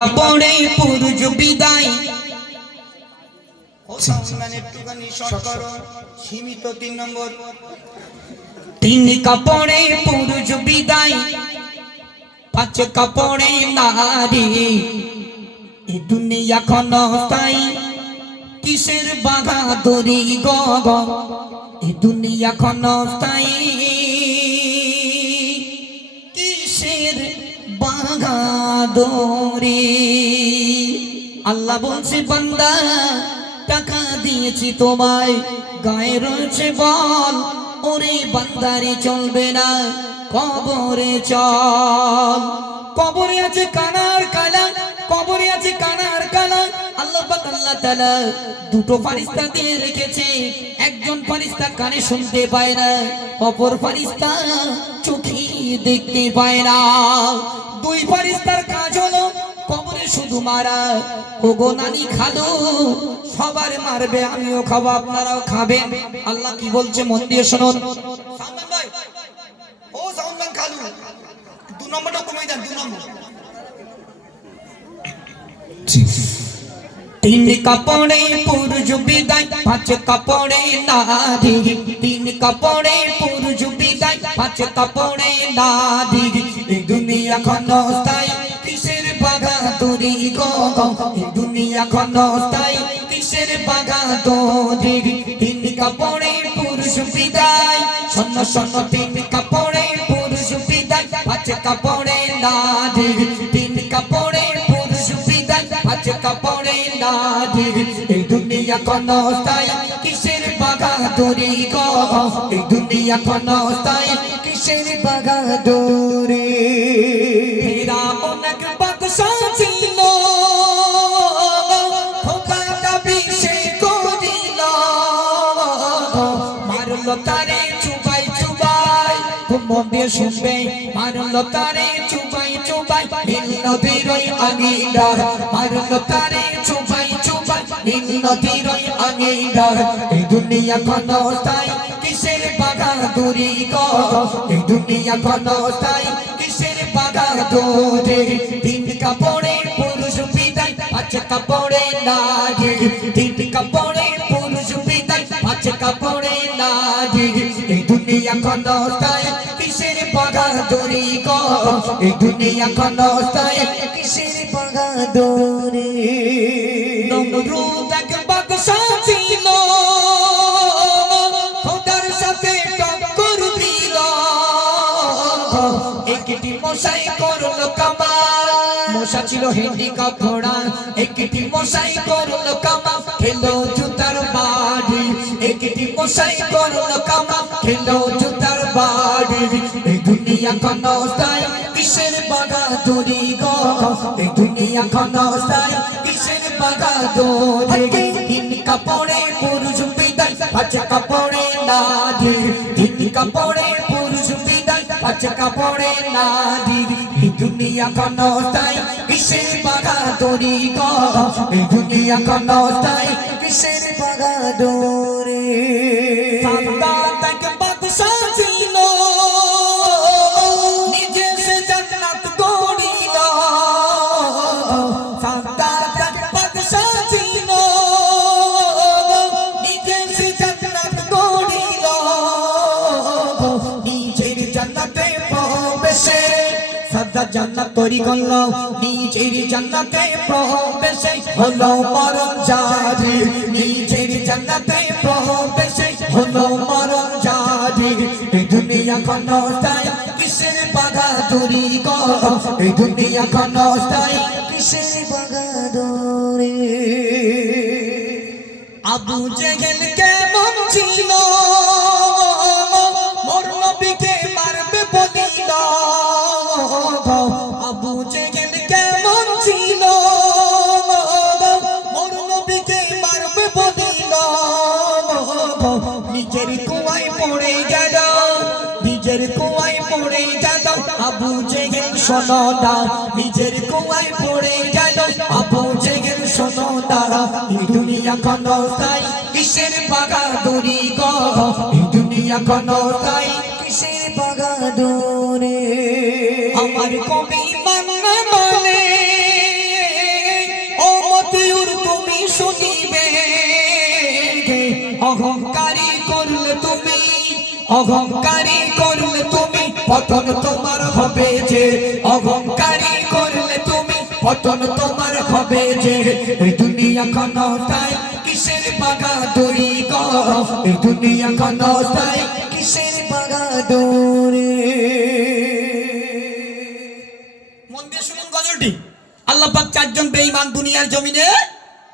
পড়ে পুরুষ বিদায় সীমিত 3 নম্বর। তিন কাপড়ে পুরুষ বিদায়, পাঁচ কাপড়ে নারী। এ দুনিয়া ক্ষণস্থায়ী, কিসের বাহাদুরি গো। এ দুনিয়া ক্ষণস্থায়ী, কিসের বাহাদুরি। আল্লাহ বলছে বান্দা টাকা দিয়েছি তোমায়, গায়ে রয়েছে বল। ওরে বান্দারে চলবে না, কবরে চল। কবরে আছে কানার কালা, কবরে আছে কানার কালা। আল্লাহ পাক আল্লাহ তাআলা দুটো ফেরেশতা দিয়ে রেখেছে। একজন ফেরেশতা কানে শুনতে পায় না, অপর ফেরেশতা চোখে দেখতে পায় না। দুই ফেরেশতার কাজ হলো কবরে শুধু মারা। ওগো নানি খালু, সবার মারবে, আমিও খাবো, আপনারাও খাবেন। আল্লাহ কি বলছে মন দিয়ে শুনুন। সালমান ভাই, ও সালমান খালু, 2 নম্বরটা কমিয়ে দেন, 2 নম্বর। তিন কাপড়ে পুরুষ বিদায়, পাঁচ কাপড়ে নারী। তিন কাপড়ে পুরুষ বিদায়, পাঁচ কাপড়ে নারী। এই দুনিয়া ক্ষণস্থায়ী, কিসের বাহাদুরি গো। এই দুনিয়া ক্ষণস্থায়ী, কিসের বাহাদুরি। তিন কাপড়ে পুরুষ বিদায়, শোন শোন, তিন কাপড়ে পুরুষ বিদায়, পাঁচ কাপড়ে নারী। তিন কাপড়ে পুরুষ বিদায়, পাঁচ কাপড়ে নারী। এই দুনিয়া ক্ষণস্থায়ী, কিসের বাহাদুরি গো। এই দুনিয়া ক্ষণস্থায়ী, কিসের বাহাদুরি। হেরা অনেক বাদশা ছিল, খোদাটা বিশে করিল। মারলো তারে চুবাই চুবাই, খুব মন দিয়ে শুনবে। মারলো তারে চুবাই চুবাই, নীল নদীর ওই আঙিনার। মারলো তারে চুবাই চুবাই, নীল নদীর ওই আঙিনার। এই দুনিয়া ক্ষণস্থায়ী, কিসের বাহাদুরি গো। এই দুনিয়া ক্ষণস্থায়ী, কিসের বাহাদুরি। তিন কাপড়ে পুরুষ বিদায়, পাঁচ কাপড়ে নারী। তিন কাপড়ে পুরুষ বিদায়, পাঁচ কাপড়ে নারী। এই দুনিয়া ক্ষণস্থায়ী, কিসের বাহাদুরি গো। এই দুনিয়া ক্ষণস্থায়ী, কিসের বাহাদুরি। নমরুদ এক বাদশা ছিল, খোদার সাথে টক্কর দিল। একটি মশাই করলো কামাল, মশা ছিল হ্যান্ডিক্যাপ ঘোড়া। একটি মশাই করলো কামাল, খেলো জুতার বাড়ি। একটি মশাই করলো কামাল, খেলো জুতার বাড়ি। এই দুনিয়া ক্ষণস্থায়ী, কিসের বাহাদুরি গো। এই দুনিয়া ক্ষণস্থায়ী, কিসের বাহাদুরি। তিন কাপড়ে পুরুষ বিদায়, পাঁচ কাপড়ে নারী। তিন কাপড়ে পুরুষ বিদায়, পাঁচ কাপড়ে নারী। এই দুনিয়া ক্ষণস্থায়ী, কিসের বাহাদুরি গো। এই দুনিয়া ক্ষণস্থায়ী, কিসের বাহাদুরি। সাদাত এক বাদশা ছিল, নিজে সে জান্নাত গড়িল। সাদাত এক বাদশা ছিল, নিজে সে জান্নাত গড়িল। নিজের জান্নাতে প্রবেশে সাদা জান্নাত তৈরি করলো। নিজের জান্নাতে প্রবেশে হলো মরণ জারি। নিজের জান্নাতে প্রবেশে হলো মরণ জারি। এই দুনিয়া ক্ষণস্থায়ী, কিসের বাহাদুরি গো। এই দুনিয়া ক্ষণস্থায়ী, কিসের বাহাদুরি। আবু জেহেল কেমন ছিল, মোর নবীকে মারবে বলিল। আবু জেহেল কেমন ছিল, মোর নবীকে মারবে বলিল। নিজের কুয়ায় পড়ে গেল, নিজের কুয়ায় পড়ে গেল। আবু জেহেল শোনো না, নিজের কুয়ায় পড়ে গেল। আবু জেহেল শোনো না। এই দুনিয়া ক্ষণস্থায়ী, কিসের বাহাদুরি গো। এই দুনিয়া ক্ষণস্থায়ী, কিসের বাহাদুরি। আমার কবি মান্না বলে, অহংকারী করলে তুমি পতন তোমার হবে যে, অহংকারী করলে তুমি পতন তোমার হবে যে। এই দুনিয়া ক্ষণতায় কিসের বাগাদুরি গো, এই দুনিয়া ক্ষণতায় কিসের বাগাদুরি। মন দিয়ে শুনুন গজলটি। আল্লাহ পাক চারজন বেঈমান দুনিয়ার জমিনে,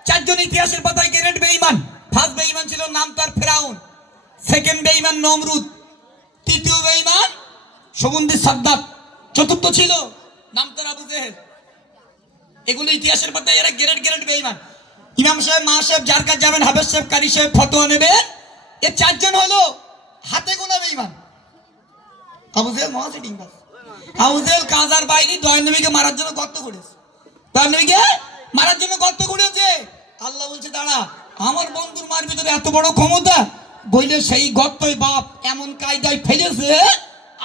চারজন ইতিহাসের পাতায় গ্রেট বেঈমান। ফার্স্ট বেঈমান ছিল নাম তার ফেরাউন, সেকেন্ড বেঈমান নমরুদ, তৃতীয় বেঈমান সমুদ্রের সাদ্দাত, চতুর্থ ছিল নাম তার আবু জেহেল। এগুলো ইতিহাসের পাতায় এরা গ্রেট গ্রেট বেঈমান। ইমাম সাহেব, মা সাহেব, যার কাছে যাবেন, হাফেজ সাহেব, কারি সাহেব ফতোয়া নেবেন, এ চারজন হলো হাতে গোনা বেঈমান। আবু জেহেল মহাসিটিং বাস। আবু জেহেল কাজার বাইরে দয়াল নবীকে মারার জন্য গর্ত করেছে, দয়াল নবীকে মারার জন্য গর্ত করেছে। আল্লাহ বলছে দাঁড়া, আমার বন্ধুর মার ভিতরে এত বড় ক্ষমতা, বইলে সেই গর্তই বাপ এমন কায়দায় ফেলেছে,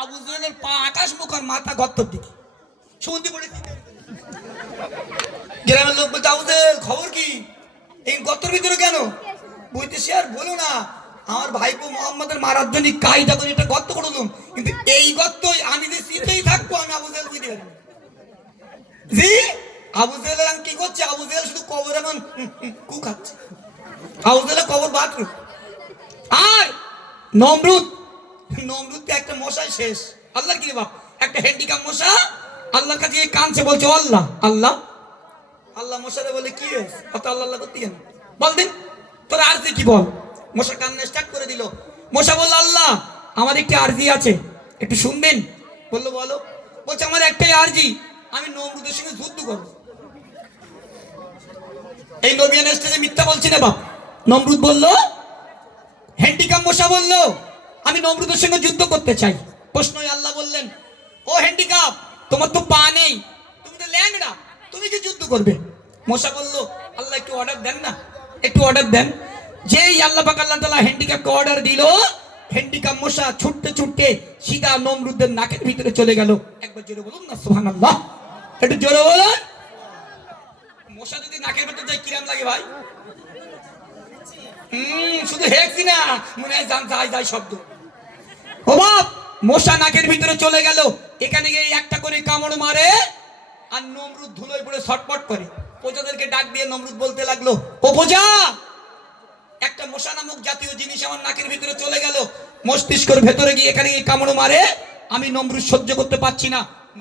আবু জেহেলের পা আকাশ মুখ আর মাথা গর্তর দিকে। শুনতে পড়েছি গ্রামের লোক বলছে, আবু জেহেল খবর কি, এই গর্তের ভিতরে কেন? বলতেছি আর বলো না, আমার ভাইপো মোহাম্মদের মারার জন্য কায়দা করে এটা গর্ত করলাম, কিন্তু এই গর্তই আমি যে শীতেই থাকবো, আমি আবু জেহেল বুঝতে পারি জি। আবু জেহেল আমি কি করছে? আবু জেহেল শুধু কবর এখন কু খাচ্ছে। আবু জেহেলের কবর বাথরুম। আর নমরুদ, নমরুদ একটা মশাই শেষ। আল্লাহ কি রে বাপ, একটা হ্যান্ডিক্যাপ মশা আল্লাহর কাছে কাঁদছে, বলছে আল্লাহ আল্লাহ আল্লাহ। মশারে বলে কি হয়েছে? অত আল্লাহ আল্লাহ করতে কেন? বল দিন তোর আরজি কি বল। মশা কান্না স্টার্ট করে দিল। মশা বলল আল্লাহ আমার একটি আরজি আছে, একটু শুনবেন? বললো বলো। বলছে আমার একটাই আরজি, আমি নমরুদের সঙ্গে যুদ্ধ করবো। এই নবিয়ান স্টেজে মিথ্যা বলছি না বাপ। নমরুদ বলল, হ্যান্ডিক্যাপ মশা বলল আমি নমরুদের সঙ্গে যুদ্ধ করতে চাই। প্রশ্নই আল্লাহ বললেন, ও হ্যান্ডিক্যাপ তোমার তো পা নেই, তুমি তো ল্যাংড়া, তুমি কি যুদ্ধ করবে? মশা বলল আল্লাহ একটু অর্ডার দেন না, একটু অর্ডার দেন। যেই আল্লাহ পাক আল্লাহ তাআলা হ্যান্ডিক্যাপকে অর্ডার দিল, হ্যান্ডিক্যাপ মশা ছুটতে ছুটতে সিধা নমরুদের নাকের ভিতরে চলে গেল। একবার জোরে বলুন না সুবহানাল্লাহ, একটু জোরে বলুন। মশা যদি নাকের ভিতরে যায় কিরাম লাগে ভাই? শুধু হেক্সি না, মনে হয় যাই যাই শব্দ। ও বাপ, মশা নাকের ভিতরে চলে গেল, এখানে গিয়ে একটা করে কামড় মারে, আর নমরুদ ধুলোয় পড়ে ছটপট করে। প্রজাদেরকে ডাক দিয়ে নমরুদ বলতে লাগলো, ও প্রজা, একটা মশা নামক জাতীয় জিনিস আমার নাকের ভিতরে চলে গেল, মস্তিষ্কের ভেতরে গিয়ে এখানে কামড় মারে, আমি নমরুদ সহ্য করতে পারছি না,